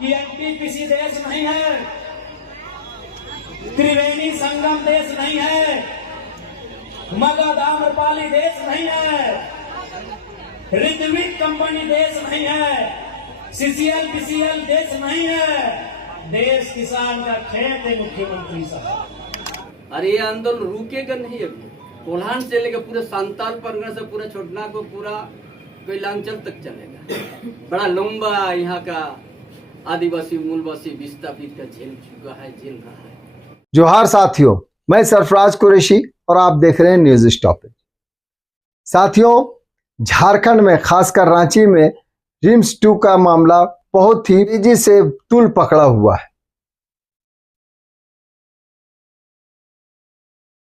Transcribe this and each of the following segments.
कि एनटीपीसी देश नहीं है, त्रिवेणी संगम देश नहीं है, मगध आम्रपाली देश नहीं है, ऋत्विक कंपनी देश नहीं है, सीसीएल पीसीएल देश नहीं है, देश किसान का खेत है मुख्यमंत्री साहब। अरे ये आंदोलन रुकेगा नहीं। अभी कोल्हान से लेकर पूरे सांताल परगना से पूरा छोटना को पूरा कैलांचल तक चलेगा। बड़ा लंबा यहाँ का आदिवासी मूलवासी विस्थापित का झेल चुका है, झेल रहा है। जोहार साथियों, मैं सरफराज कुरैशी और आप देख रहे हैं न्यूज स्टॉपेज। साथियों, झारखंड में खासकर रांची में रिम्स 2 का मामला बहुत ही तेजी से तूल पकड़ा हुआ है।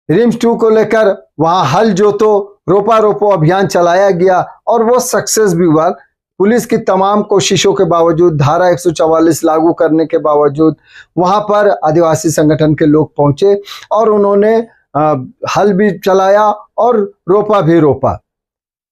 रिम्स 2 को लेकर वहां हल जोतो रोपा रोपो अभियान चलाया गया और वो सक्सेस भी हुआ। पुलिस की तमाम कोशिशों के बावजूद, धारा 144 लागू करने के बावजूद वहां पर आदिवासी संगठन के लोग पहुंचे और उन्होंने हल भी चलाया और रोपा भी रोपा।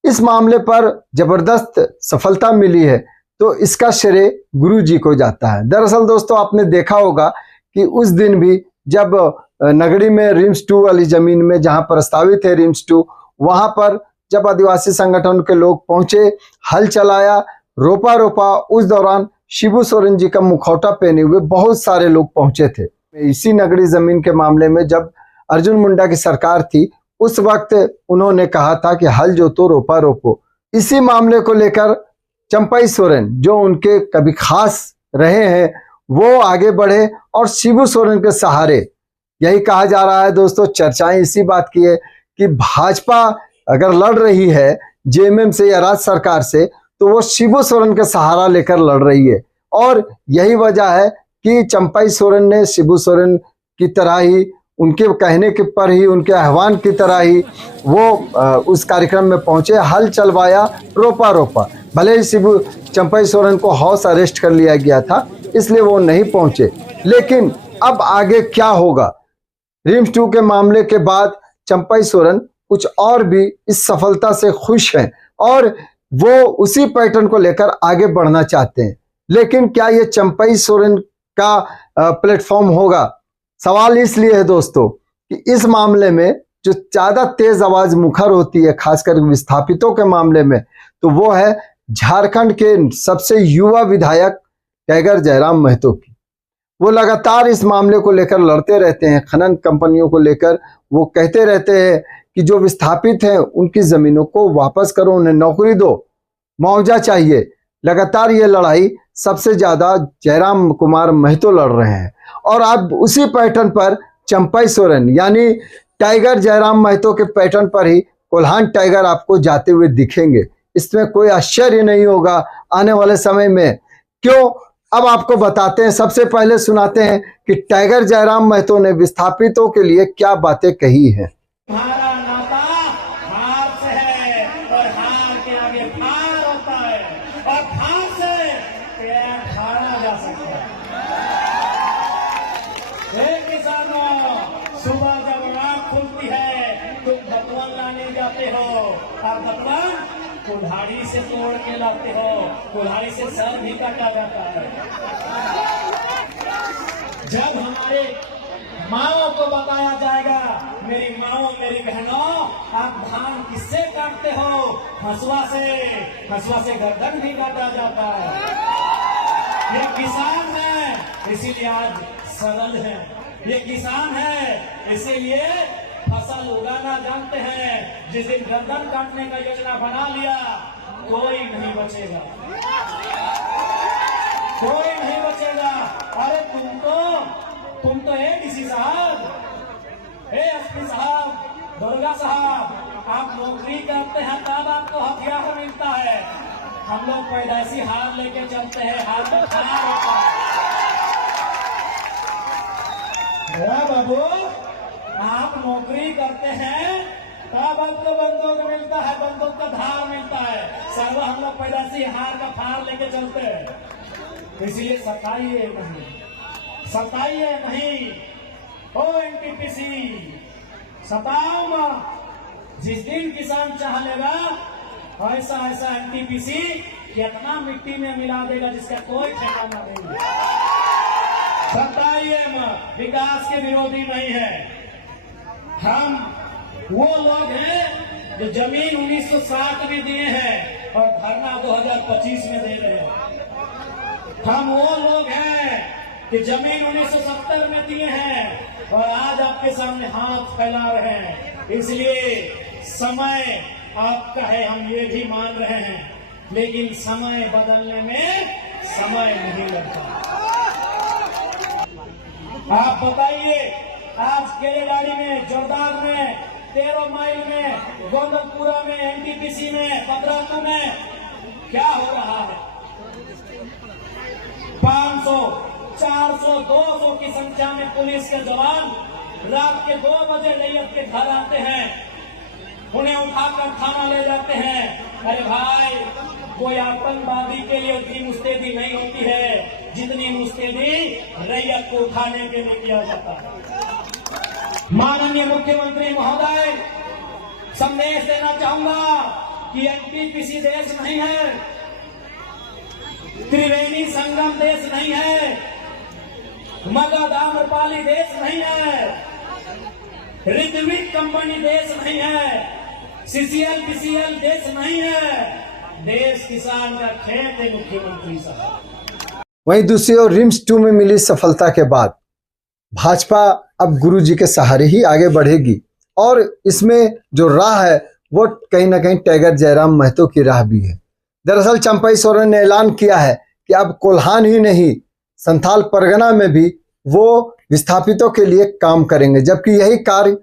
इस मामले पर जबरदस्त सफलता मिली है, तो इसका श्रेय गुरु जी को जाता है। दरअसल दोस्तों, आपने देखा होगा कि उस दिन भी जब नगड़ी में रिम्स 2 वाली जमीन में जहां प्रस्तावित है रिम्स 2, वहां पर जब आदिवासी संगठन के लोग पहुंचे, हल चलाया, रोपा रोपा, उस दौरान शिबू सोरेन जी का मुखौटा पहने हुए बहुत सारे लोग पहुंचे थे। इसी नगड़ी जमीन के मामले में जब अर्जुन मुंडा की सरकार थी, उस वक्त उन्होंने कहा था कि हल जोतो रोपा रोपो। इसी मामले को लेकर चंपाई सोरेन, जो उनके कभी खास रहे हैं, वो आगे बढ़े और शिबू सोरेन के सहारे, यही कहा जा रहा है दोस्तों, चर्चाएं इसी बात की है कि भाजपा अगर लड़ रही है जेएमएम से या राज्य सरकार से, तो वो शिबू सोरेन का सहारा लेकर लड़ रही है। और यही वजह है कि चंपाई सोरेन ने शिबू सोरेन की तरह ही, उनके कहने के पर ही, उनके आह्वान की तरह ही वो उस कार्यक्रम में पहुंचे, हल चलवाया, रोपा रोपा। भले ही शिबू चंपाई सोरेन को हाउस अरेस्ट कर लिया गया था, इसलिए वो नहीं पहुंचे। लेकिन अब आगे क्या होगा? रिम्स 2 के मामले के बाद चंपाई सोरेन कुछ और भी इस सफलता से खुश हैं और वो उसी पैटर्न को लेकर आगे बढ़ना चाहते हैं। लेकिन क्या ये चंपाई सोरेन का प्लेटफॉर्म होगा? सवाल इसलिए है दोस्तों कि इस मामले में जो ज्यादा तेज आवाज मुखर होती है, खासकर विस्थापितों के मामले में, तो वो है झारखंड के सबसे युवा विधायक टाइगर जयराम महतो की। वो लगातार इस मामले को लेकर लड़ते रहते हैं, खनन कंपनियों को लेकर वो कहते रहते हैं कि जो विस्थापित हैं उनकी जमीनों को वापस करो, उन्हें नौकरी दो, मुआवजा चाहिए। लगातार ये लड़ाई सबसे ज्यादा जयराम कुमार महतो लड़ रहे हैं और अब उसी पैटर्न पर चंपाई सोरेन यानी टाइगर जयराम महतो के पैटर्न पर ही कोल्हान टाइगर आपको जाते हुए दिखेंगे। इसमें कोई आश्चर्य नहीं होगा आने वाले समय में। क्यों? अब आपको बताते हैं। सबसे पहले सुनाते हैं कि टाइगर जयराम महतो ने विस्थापितों के लिए क्या बातें कही हैं। हमारा नाता हार से है और हार के आगे फार होता है और फार से पेड़ फाड़ा जा सकता है। किसानों, सुबह जब आँख खुलती है तुम दतवन लाने जाते हो और दतवन कुल्हाड़ी से तोड़ के लाते हो, कुल्हाड़ी से सर भी काटा जाता है। जब हमारे माओ को बताया जाएगा, मेरी माओ मेरी बहनों, आप धान किससे काटते हो? हंसुआ से। हंसुआ से गर्दन भी काटा जाता है। ये किसान है इसीलिए आज सरल है, ये किसान है इसीलिए फसल उगाना जानते हैं। जिस दिन गर्दन काटने का योजना बना लिया, कोई नहीं बचेगा, कोई नहीं बचेगा। अरे तुम तो एडीसी साहब, एसपी साहब, दुर्गा साहब, आप नौकरी करते हैं तब आपको हथियार मिलता है। हम लोग पैदाइशी हार लेके चलते हैं, हार में खड़ा होता है। बाबू, आप नौकरी करते हैं तब आपको बंदूक मिलता है, बंदूक का धार मिलता है। सर्व हम लोग पैदाइशी हार का फार लेके चलते हैं। इसलिए सताइए नहीं, सताइए नहीं। ओ एनटीपीसी, सताओ मत। जिस दिन किसान चाह लेगा, ऐसा एनटीपीसी कितना मिट्टी में मिला देगा जिसका कोई ठिकाना नहीं। विकास के विरोधी नहीं है। हम वो लोग हैं जो जमीन 1960 में दिए हैं और धरना 2025 में दे रहे हैं। हम वो लोग हैं कि जमीन 1970 में दिए हैं और आज आपके सामने हाथ फैला रहे हैं। इसलिए समय आपका है, हम ये भी मान रहे हैं, लेकिन समय बदलने में समय नहीं लगता। आप बताइए, आज केरेगाड़ी में, जोरदार में, 13 माइल में, गोंदलपुरा में, एनटीपीसी में, पदरातू में क्या हो रहा है? 500, 400, 200 की संख्या में पुलिस के जवान रात के 2 बजे रैयत के घर आते हैं, उन्हें उठाकर थाना ले जाते हैं। अरे भाई, कोई आतंकवादी के लिए उतनी मुस्तैदी नहीं होती है जितनी मुस्तैदी रैयत को उठाने के लिए किया जाता है। माननीय मुख्यमंत्री महोदय, संदेश देना चाहूंगा कि एनटीपीसी देश नहीं है, त्रिवेणी संगम देश नहीं है, मगध आम्रपाली देश नहीं है, ऋत्विक कंपनी देश नहीं है, सीसीएल बीसीएल देश नहीं है। देश किसान का खेत है मुख्यमंत्री साहब। वहीं दूसरी ओर रिम्स 2 में मिली सफलता के बाद भाजपा अब गुरुजी के सहारे ही आगे बढ़ेगी और इसमें जो राह है वो कहीं ना कहीं टाइगर जयराम महतो की राह भी है। दरअसल चंपई सोरेन ने ऐलान किया है कि अब कोल्हान ही नहीं, संथाल परगना में भी वो विस्थापितों के लिए काम करेंगे, जबकि यही कार्य,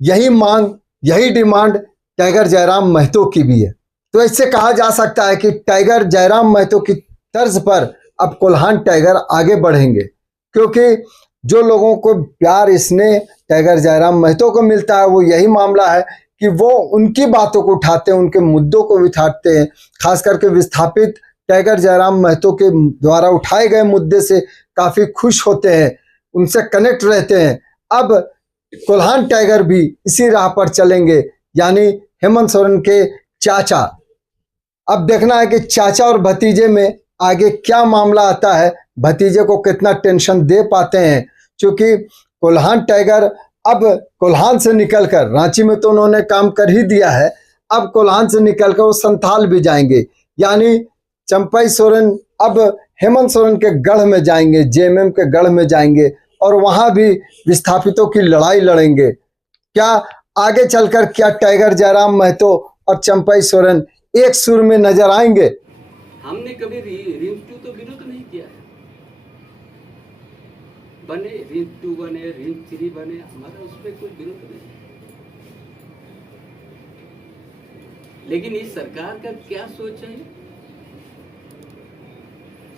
यही मांग, यही डिमांड टाइगर जयराम महतो की भी है। तो इससे कहा जा सकता है कि टाइगर जयराम महतो की तर्ज पर अब कोल्हान टाइगर आगे बढ़ेंगे, क्योंकि जो लोगों को प्यार इसने टाइगर जयराम महतो को मिलता है वो यही मामला है कि वो उनकी बातों को उठाते हैं, उनके मुद्दों को उठाते हैं। खास करके विस्थापित टाइगर जयराम महतो के द्वारा उठाए गए मुद्दे से काफी खुश होते हैं, उनसे कनेक्ट रहते हैं। अब कोल्हान टाइगर भी इसी राह पर चलेंगे, यानी हेमंत सोरेन के चाचा। अब देखना है कि चाचा और भतीजे में आगे क्या मामला आता है, भतीजे को कितना टेंशन दे पाते हैं, क्योंकि कोल्हान टाइगर अब कोल्हान से निकलकर, रांची में तो उन्होंने काम कर ही दिया है, अब कोल्हान से निकलकर वो संथाल भी जाएंगे, यानी चंपई सोरेन अब हेमंत सोरेन के गढ़ में जाएंगे, जेएमएम के गढ़ में जाएंगे और वहां भी विस्थापितों की लड़ाई लड़ेंगे। क्या आगे चलकर क्या टाइगर जयराम महतो और चंपई सोरेन एक सुर में नजर आएंगे? हमने कभी रिम्स 2 तो विरोध नहीं किया है, बने रिम्स 2 बने, रिम्स 3 बने, हमारा उसमें कोई विरोध नहीं। लेकिन इस सरकार का क्या सोच है,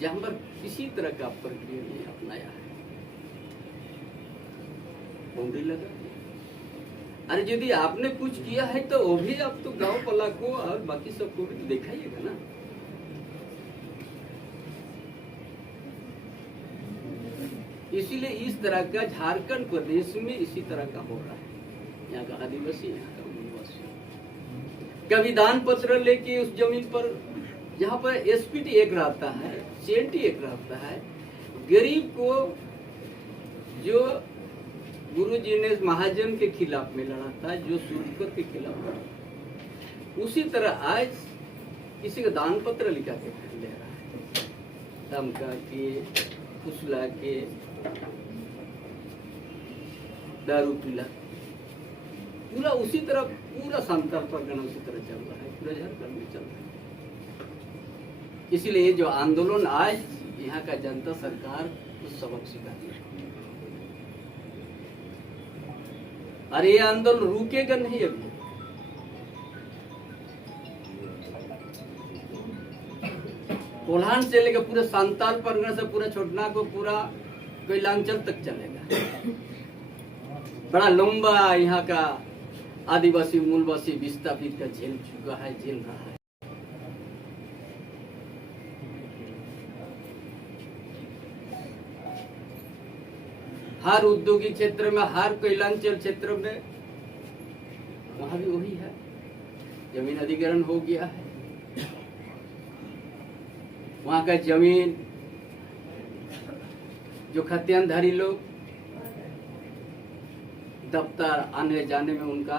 जहां पर किसी तरह का प्रक्रिया नहीं अपनाया है, बाउंड्री लगा। अरे यदि आपने कुछ किया है तो वो भी आप तो गांव वाला को और बाकी सबको भी तो दिखाइएगा ना। इसीलिए इस तरह का झारखंड प्रदेश में इसी तरह का हो रहा है। यहाँ का आदिवासी, यहाँ का मूलवासी का विधान पत्र लेके उस जमीन पर, जहाँ पर एसपीटी एक रहता है, सीएनटी एक रहता है, गरीब को जो गुरुजी ने महाजन के खिलाफ में लड़ा था, जो सूरकर के खिलाफ लड़ा, उसी तरह आज किसी का दान पत्र लिखा के ले रहा है, धमका के, फुसला के, दारू पिला, पूरा उसी तरह, पूरा संथाल परगना उसी तरह चल रहा है, पूरा झारखंड में चल रहा है। इसीलिए जो आंदोलन आज यहाँ का जनता सरकार को सबक सिखाती है। अरे ये आंदोलन रुकेगा नहीं अभी। कोल्हान से लेकर पूरे संथाल परगना से पूरा छोटना को पूरा कोयलांचल तक चलेगा। बड़ा लंबा यहाँ का आदिवासी मूलवासी विस्थापित का झेल चुका है, झेल रहा है। हर औद्योगिक क्षेत्र में, हर कोयलांचल क्षेत्र में वहां भी वही है, जमीन अधिग्रहण हो गया है। वहां का जमीन जो खतियानधारी लोग दफ्तर आने जाने में उनका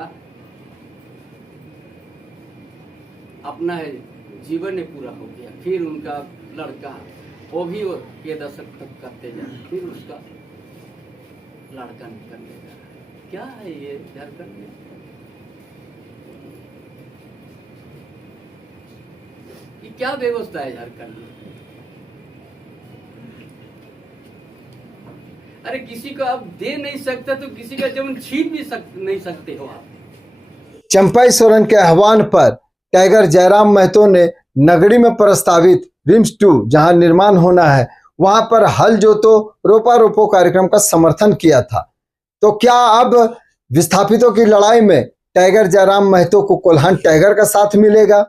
अपना है जीवन पूरा हो गया। फिर उनका लड़का वो भी ये दशक तक करते जाए, फिर उसका लड़का निकलने जा रहा है। क्या है ये झारखंड में? ये क्या व्यवस्था है झारखंड में? अरे किसी को आप दे नहीं सकते तो किसी का जमीन छीन भी नहीं सकते हो आप। चंपाई सोरेन के आह्वान पर टाइगर जयराम महतो ने नगरी में प्रस्तावित रिम्स 2 जहां निर्माण होना है वहां पर हल जोतो रोपा रोपो कार्यक्रम का समर्थन किया था। तो क्या अब विस्थापितों की लड़ाई में टाइगर जयराम महतो को कोल्हान टाइगर का साथ मिलेगा?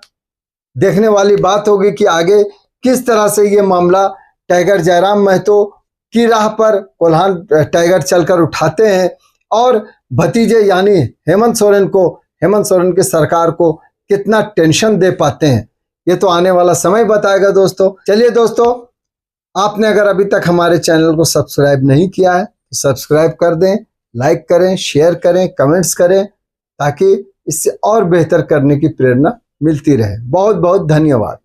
देखने वाली बात होगी कि आगे किस तरह से ये मामला टाइगर जयराम महतो की राह पर कोल्हान टाइगर चलकर उठाते हैं और भतीजे यानी हेमंत सोरेन की सरकार को कितना टेंशन दे पाते हैं, ये तो आने वाला समय बताएगा दोस्तों। चलिए दोस्तों, आपने अगर अभी तक हमारे चैनल को सब्सक्राइब नहीं किया है तो सब्सक्राइब कर दें, लाइक करें, शेयर करें, कमेंट्स करें, ताकि इससे और बेहतर करने की प्रेरणा मिलती रहे। बहुत बहुत धन्यवाद।